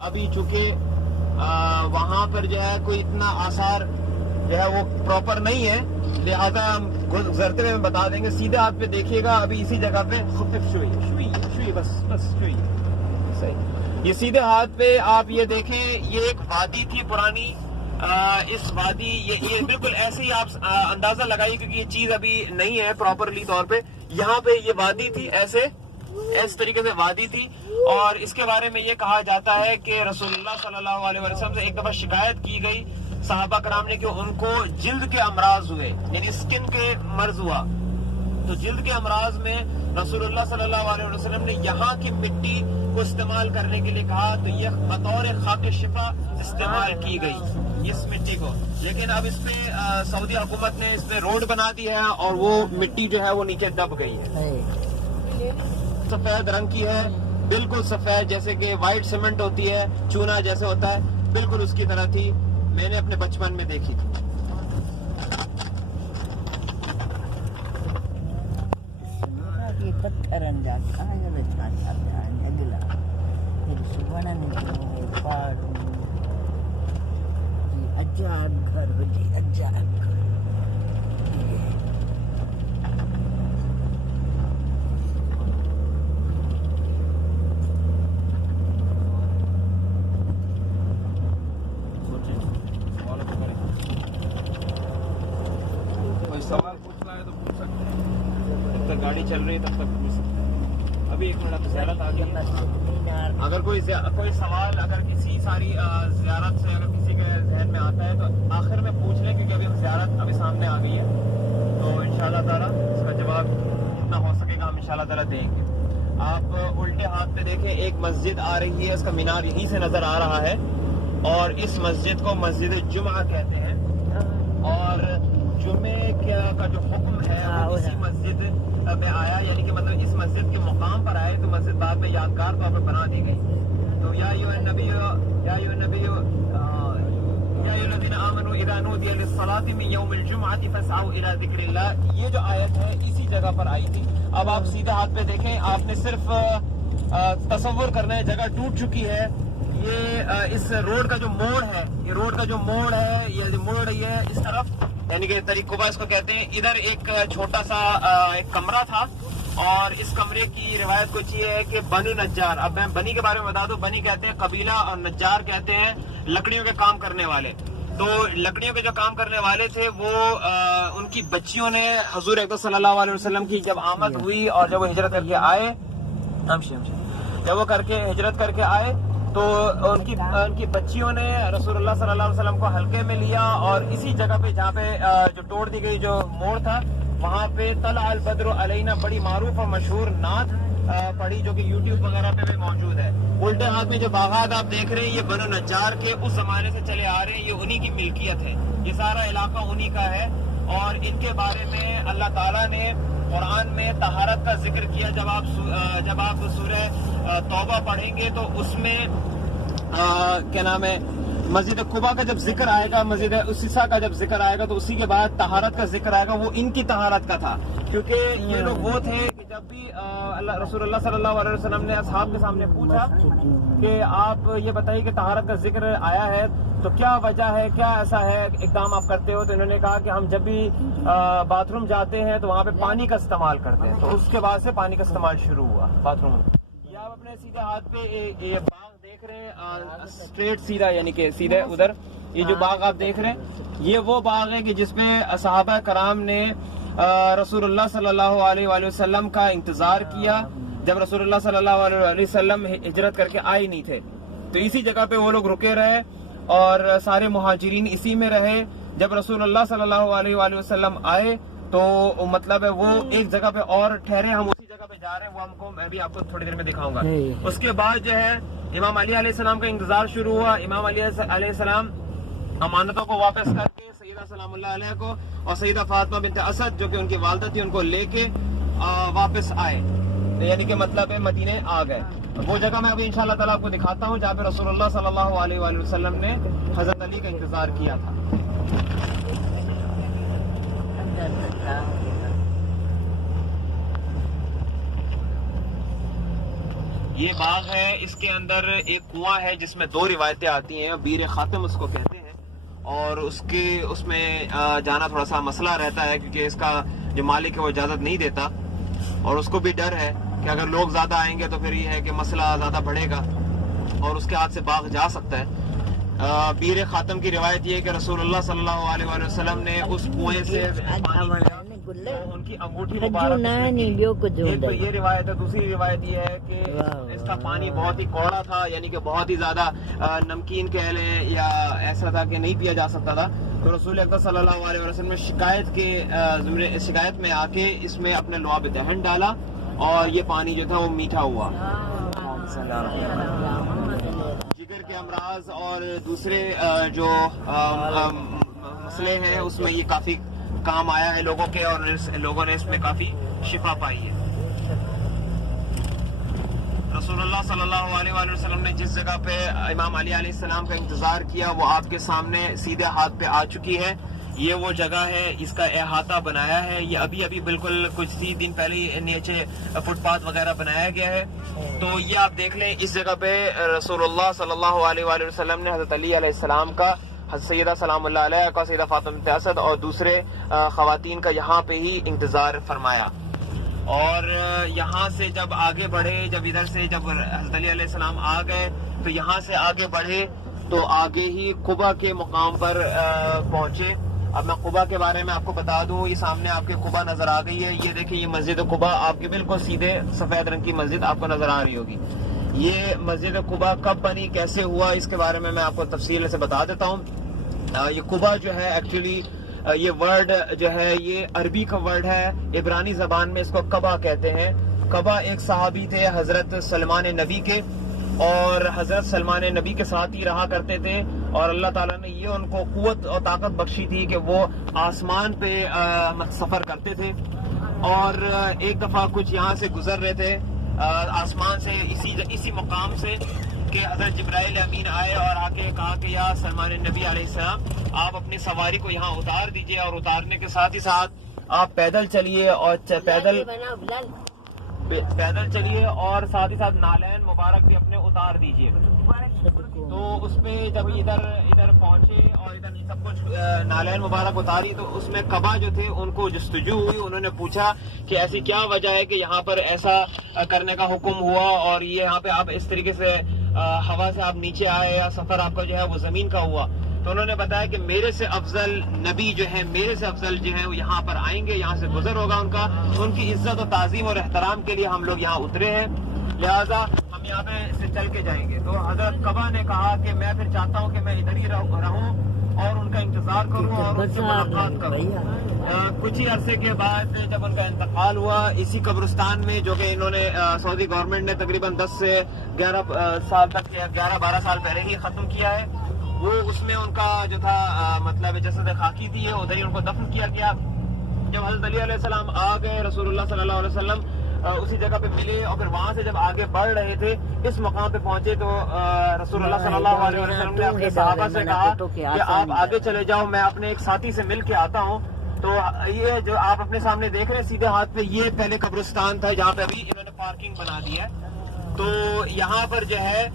ابھی چونکہ وہاں پر جو ہے کوئی اتنا آثار جو ہے وہ پراپر نہیں ہے، لہذا ہم گزرتے ہوئے بتا دیں گے. سیدھے ہاتھ پہ دیکھیے گا، ابھی اسی جگہ پہ خفف شوئی بس صحیح. یہ سیدھے ہاتھ پہ آپ یہ دیکھیں، یہ ایک وادی تھی پرانی. اس وادی یہ بالکل ایسے ہی آپ اندازہ لگائیے، کیونکہ یہ چیز ابھی نہیں ہے پراپرلی طور پہ. یہاں پہ یہ وادی تھی، اس طریقے سے وادی تھی. اور اس کے بارے میں یہ کہا جاتا ہے کہ رسول اللہ صلی اللہ علیہ وسلم سے ایک دفعہ شکایت کی گئی صحابہ کرام نے کہ ان کو جلد کے امراض ہوئے، یعنی اسکن کے مرض ہوا. تو جلد کے امراض میں رسول اللہ صلی اللہ علیہ وسلم نے یہاں کی مٹی کو استعمال کرنے کے لیے کہا، تو یہ بطور خاک شفا استعمال کی گئی اس مٹی کو. لیکن اب اس پہ سعودی حکومت نے اس پہ روڈ بنا دی ہے اور وہ مٹی جو ہے وہ نیچے دب گئی ہے. سفید رنگ کی ہے، بالکل سفید، جیسے کہ وائٹ سیمنٹ ہوتی ہے، چونا جیسے ہوتا ہے، بالکل اس کی طرح تھی. میں نے اپنے بچپن میں دیکھی تھی. سوال پوچھنا ہے تو پوچھ سکتے ہیں، جب تک گاڑی چل رہی ہے تب تک پوچھ سکتے ہیں. ابھی ایک منٹ زیارت آ گئی. اگر کوئی سوال اگر کسی ساری زیارت سے اگر کسی کے ذہن میں آتا ہے تو آخر میں پوچھ لیں، کیونکہ ابھی زیارت ابھی سامنے آ گئی ہے. تو انشاءاللہ تعالیٰ اس کا جواب جتنا ہو سکے گا ہم انشاءاللہ تعالیٰ دیں گے. آپ الٹے ہاتھ پہ دیکھیں، ایک مسجد آ رہی ہے، اس کا مینار یہیں سے نظر آ رہا ہے، اور اس مسجد کو مسجد جمعہ کہتے ہیں. اور جمعے کا جو حکم ہے وہ اسی مسجد میں آیا، یعنی کہ مطلب اس مسجد کے مقام پر آئے، تو مسجد بعد میں یادگار طور پر بنا دی گئی. تو یا ایھا النبی الذین آمنوا اذا نودی للصلاة من یوم الجمعۃ فاسعوا الی ذکر اللہ، یہ جو آیت ہے اسی جگہ پر آئی تھی. اب آپ سیدھے ہاتھ پہ دیکھیں، آپ نے صرف تصور کرنا ہے، جگہ ٹوٹ چکی ہے. یہ اس روڈ کا جو موڑ ہے، یہ مڑ رہی ہے اس طرف، یعنی کہ طریق قبا اس کو کہتے ہیں. ادھر ایک چھوٹا سا ایک کمرہ تھا، اور اس کمرے کی روایت کچھ یہ ہے کہ بنو نجار، اب میں بنی کے بارے میں بتا دوں، بنی کہتے ہیں قبیلہ، اور نجار کہتے ہیں لکڑیوں کے کام کرنے والے. تو لکڑیوں کے جو کام کرنے والے تھے وہ ان کی بچیوں نے حضور اکرم صلی اللہ علیہ وسلم کی جب آمد ہوئی اور جب وہ ہجرت کر کے آئے، جب وہ ہجرت کر کے آئے تو ان کی بچیوں نے رسول اللہ صلی اللہ علیہ وسلم کو حلقے میں لیا، اور اسی جگہ پہ جہاں پہ جو توڑ دی گئی جو موڑ تھا، وہاں پہ طلع البدر علینا بڑی معروف اور مشہور نعت پڑھی، جو کہ یوٹیوب وغیرہ پہ بھی موجود ہے. الٹے ہاتھ میں جو باغات آپ دیکھ رہے ہیں، یہ بنو نجار کے اس زمانے سے چلے آ رہے ہیں، یہ انہی کی ملکیت ہے، یہ سارا علاقہ انہی کا ہے. اور ان کے بارے میں اللہ تعالیٰ نے قرآن میں طہارت کا ذکر کیا. جب آپ سورہ توبہ پڑھیں گے تو اس میں کیا نام ہے، مسجد قباء کا جب ذکر آئے گا، مسجد اسیسا کا جب ذکر آئے گا، تو اسی کے بعد طہارت کا ذکر آئے گا. وہ ان کی طہارت کا تھا، کیونکہ یہ لوگ وہ تھے کہ جب بھی رسول اللہ صلی اللہ علیہ وسلم نے اصحاب کے سامنے پوچھا کہ آپ یہ بتائیے کہ طہارت کا ذکر آیا ہے تو کیا وجہ ہے، کیا ایسا ہے اقدام آپ کرتے ہو، تو انہوں نے کہا کہ ہم جب بھی باتھ روم جاتے ہیں تو وہاں پہ پانی کا استعمال کرتے ہیں. تو اس کے بعد سے پانی کا استعمال شروع ہوا باتھ روم میں. یہ آپ اپنے سیدھے ہاتھ پہ یہ باغ دیکھ رہے ہیں، اسٹریٹ سیدھا، یعنی کہ سیدھے ادھر یہ جو باغ آپ دیکھ رہے ہیں، یہ وہ باغ ہے کہ جس میں صحابہ کرام نے رسول اللہ صلی اللہ علیہ وآلہ وسلم کا انتظار کیا جب رسول اللہ صلی اللہ علیہ وسلم ہجرت کر کے آئے نہیں تھے. تو اسی جگہ پہ وہ لوگ رکے رہے اور سارے مہاجرین اسی میں رہے. جب رسول اللہ صلی اللہ علیہ وآلہ وسلم آئے تو مطلب ہے وہ ایک جگہ پہ اور ٹھہرے، ہم اسی جگہ پہ جا رہے ہیں، میں بھی آپ کو تھوڑی دیر میں دکھاؤں گا. اس کے بعد جو ہے امام علی علیہ السلام کا انتظار شروع ہوا. امام علی علیہ السلام امانتوں کو واپس کر کے سیدہ سلام اللہ علیہ کو اور سیدہ فاطمہ بنت اسد جو کہ ان کی والدہ تھی ان کو لے کے واپس آئے، یعنی کہ مطلب مدینے آ گئے. وہ جگہ میں ابھی انشاءاللہ تعالیٰ آپ کو دکھاتا ہوں جہاں پہ رسول اللہ صلی اللہ علیہ وآلہ وسلم نے حضرت علی کا انتظار کیا تھا. یہ باغ ہے، اس کے اندر ایک کنواں ہے جس میں 2 روایتیں آتی ہیں، بیر خاتم اس کو کہتے ہیں، اور اس میں جانا تھوڑا سا مسئلہ رہتا ہے کیونکہ اس کا جو مالک ہے وہ اجازت نہیں دیتا، اور اس کو بھی ڈر ہے کہ اگر لوگ زیادہ آئیں گے تو پھر یہ ہے کہ مسئلہ زیادہ بڑھے گا اور اس کے ہاتھ سے باغ جا سکتا ہے۔ بیر خاتم کی روایت یہ ہے کہ رسول اللہ صلی اللہ علیہ وآلہ وسلم نے اس کنویں سے ان کی انگوٹھی مبارک ایک تو یہ روایت ہے، دوسری روایت یہ ہے کہ اس کا پانی بہت ہی کوڑا تھا، یعنی کہ بہت ہی زیادہ نمکین کہہ لیں یا ایسا تھا کہ نہیں پیا جا سکتا تھا، تو رسول اکرم صلی اللہ علیہ وسلم نے شکایت میں آ کے اس میں اپنے لعاب دہن ڈالا اور یہ پانی جو تھا وہ میٹھا ہوا۔ جگر کے امراض اور دوسرے جو مسئلے ہیں اس میں یہ کافی کام آیا ہے لوگوں کے، اور لوگوں نے اس میں کافی شفا پائی ہے۔ رسول اللہ صلی اللہ علیہ وآلہ وسلم نے جس جگہ پہ امام علی علیہ السلام کا انتظار کیا وہ آپ کے سامنے سیدھے ہاتھ پہ آ چکی ہے۔ یہ وہ جگہ ہے، اس کا احاطہ بنایا ہے، یہ ابھی بالکل کچھ 3 دن پہلے نیچے فٹ پاتھ وغیرہ بنایا گیا ہے، تو یہ آپ دیکھ لیں اس جگہ پہ رسول اللہ صلی اللہ علیہ وآلہ وسلم نے حضرت علی علیہ السلام کا، حضرت سیدہ سلام اللہ علیہ کا، سیدہ فاطمہ بنت اسد اور دوسرے خواتین کا یہاں پہ ہی انتظار فرمایا۔ اور یہاں سے جب آگے بڑھے، جب ادھر سے جب حضرت علی علیہ السلام آ گئے تو یہاں سے آگے بڑھے تو آگے ہی قبا کے مقام پر پہنچے۔ اب میں قبا کے بارے میں آپ کو بتا دوں، یہ سامنے آپ کے قبا نظر آ گئی ہے، یہ دیکھیں یہ مسجد قبا آپ کے بالکل سیدھے سفید رنگ کی مسجد آپ کو نظر آ رہی ہوگی۔ یہ مسجد قبا کب بنی، کیسے ہوا، اس کے بارے میں آپ کو تفصیل سے بتا دیتا ہوں۔ یہ قبا جو ہے ایکچولی یہ ورڈ جو ہے یہ عربی کا ورڈ ہے، عبرانی زبان میں اس کو قبا کہتے ہیں۔ قبا ایک صحابی تھے حضرت سلمان نبی کے، اور حضرت سلمان نبی کے ساتھ ہی رہا کرتے تھے، اور اللہ تعالیٰ نے یہ ان کو قوت اور طاقت بخشی تھی کہ وہ آسمان پہ سفر کرتے تھے، اور ایک دفعہ کچھ یہاں سے گزر رہے تھے آسمان سے اسی مقام سے کہ حضرت جبرائیل امین آئے اور آ کے کہا کہ یا سلمان نبی علیہ السلام آپ اپنی سواری کو یہاں اتار دیجئے، اور اتارنے کے ساتھ ہی ساتھ آپ پیدل چلیے، اور پیدل چلیے اور ساتھ ہی ساتھ نالین مبارک بھی اپنے اتار دیجئے۔ تو اس پہ جب ادھر پہنچے اور ادھر سب کچھ نالین مبارک اتاری تو اس میں قبا جو تھے ان کو جستجو ہوئی، انہوں نے پوچھا کہ ایسی کیا وجہ ہے کہ یہاں پر ایسا کرنے کا حکم ہوا، اور یہ یہاں پہ آپ اس طریقے سے ہوا سے آپ نیچے آئے یا سفر آپ کا جو ہے وہ زمین کا ہوا؟ تو انہوں نے بتایا کہ میرے سے افضل نبی جو ہے، میرے سے افضل جو ہے وہ یہاں پر آئیں گے، یہاں سے گزر ہوگا ان کی عزت و تعظیم اور احترام کے لیے ہم لوگ یہاں اترے ہیں، لہٰذا ہم یہاں پہ سے چل کے جائیں گے۔ تو حضرت قبا نے کہا کہ میں پھر چاہتا ہوں کہ میں ادھر ہی رہوں اور ان کا انتظار کروں اور ان سے ملاقات کروں۔ کچھ ہی عرصے کے بعد جب ان کا انتقال ہوا اسی قبرستان میں، جو کہ انہوں نے سعودی گورنمنٹ نے تقریباً 10 سے 11 سال تک 11-12 سال پہلے ہی ختم کیا ہے، وہ اس میں ان کا جو تھا مطلب جسد خاکی تھی ہے، ادھر ہی ان کو دفن کیا گیا۔ جب حضرت علی علیہ السلام آ گئے، رسول اللہ صلی اللہ علیہ وسلم اسی جگہ پہ ملے، اور پھر وہاں سے جب آگے بڑھ رہے تھے اس مقام پہ پہنچے تو رسول اللہ صلی اللہ علیہ وسلم نے اپنے صحابہ سے کہا کہ آپ آگے چلے جاؤ، میں اپنے ایک ساتھی سے مل کے آتا ہوں۔ تو یہ جو آپ اپنے سامنے دیکھ رہے ہیں سیدھے ہاتھ پہ، یہ پہلے قبرستان تھا جہاں پہ ابھی انہوں نے پارکنگ بنا دی ہے، تو یہاں پر جو ہے